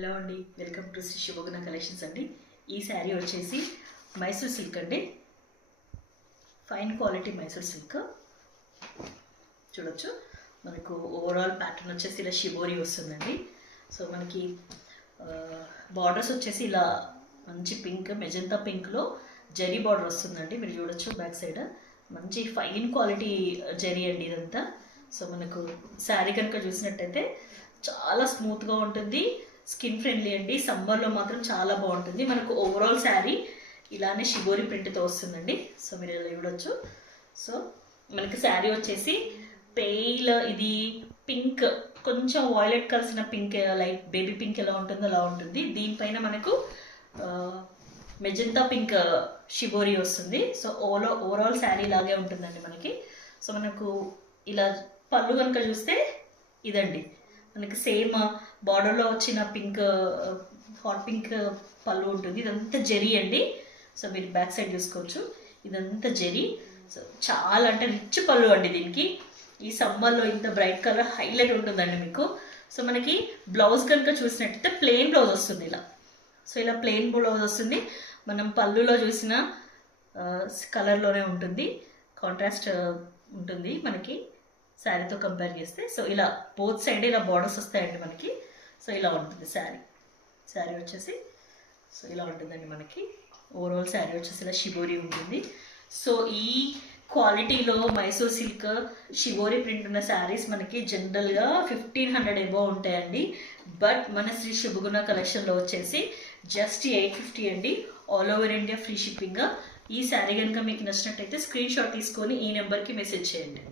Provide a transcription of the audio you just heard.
Hello అండి, welcome to Shri శుభగుణ collections అండి. ఈ శారీ వచ్చేసి మైసూర్ సిల్క్ అండి, ఫైన్ క్వాలిటీ మైసూర్ సిల్క్. చూడొచ్చు, మనకు ఓవరాల్ ప్యాటర్న్ వచ్చేసి ఇలా షిబోరి వస్తుందండి. సో మనకి బార్డర్స్ వచ్చేసి ఇలా మంచి పింక్, మెజంతా పింక్లో జరీ బార్డర్ వస్తుందండి. మీరు చూడొచ్చు బ్యాక్ సైడ్ మంచి ఫైన్ క్వాలిటీ జరీ అండి ఇదంతా. సో మనకు శారీ కనుక చూసినట్టయితే చాలా స్మూత్గా ఉంటుంది, స్కిన్ ఫ్రెండ్లీ అండి. సమ్మర్లో మాత్రం చాలా బాగుంటుంది. మనకు ఓవరాల్ శారీ ఇలానే షిబోరి ప్రింట్తో వస్తుందండి. సో మీరు ఇలా చూడొచ్చు. సో మనకి శారీ వచ్చేసి పెయిల్, ఇది పింక్, కొంచెం వాయిలెట్ కలిసిన పింక్, లైట్ బేబీ పింక్ ఎలా ఉంటుందో అలా ఉంటుంది. దీనిపైన మనకు మెజంతా పింక్ షిబోరి వస్తుంది. సో ఓవరాల్ శారీ లాగే ఉంటుందండి మనకి. సో మనకు ఇలా పళ్ళు కనుక చూస్తే ఇదండి, మనకి సేమ్ బార్డర్లో వచ్చిన పింక్, హాట్ పింక్ పళ్ళు ఉంటుంది. ఇదంతా జరీ అండి. సో మీరు బ్యాక్ సైడ్ చూసుకోవచ్చు, ఇదంతా జరీ. సో చాలా అంటే రిచ్ పళ్ళు అండి దీనికి. ఈ సమ్మర్లో ఇంత బ్రైట్ కలర్ హైలైట్ ఉంటుందండి మీకు. సో మనకి బ్లౌజ్ కనుక చూసినట్టయితే ప్లెయిన్ బ్లౌజ్ వస్తుంది ఇలా. సో ఇలా ప్లెయిన్ బ్లౌజ్ వస్తుంది. మనం పళ్ళులో చూసిన కలర్లోనే ఉంటుంది, కాంట్రాస్ట్ ఉంటుంది మనకి శారీతో కంపేర్ చేస్తే. సో ఇలా బోత్ సైడ్ ఇలా బార్డర్స్ వస్తాయండి మనకి. సో ఇలా ఉంటుంది శారీ వచ్చేసి. సో ఇలా ఉంటుందండి మనకి. ఓవరాల్ శారీ వచ్చేసి ఇలా షిబోరి ఉంటుంది. సో ఈ క్వాలిటీలో మైసూర్ సిల్క్ షిబోరి ప్రింట్ ఉన్న శారీస్ మనకి జనరల్గా 1500 ఎబో ఉంటాయండి. బట్ మన శ్రీ శుభగుణ కలెక్షన్లో వచ్చేసి జస్ట్ 850 అండి. All over India free shipping. ఈ శారీ కనుక మీకు నచ్చినట్టయితే స్క్రీన్ షాట్ తీసుకొని ఈ నెంబర్కి మెసేజ్ చేయండి.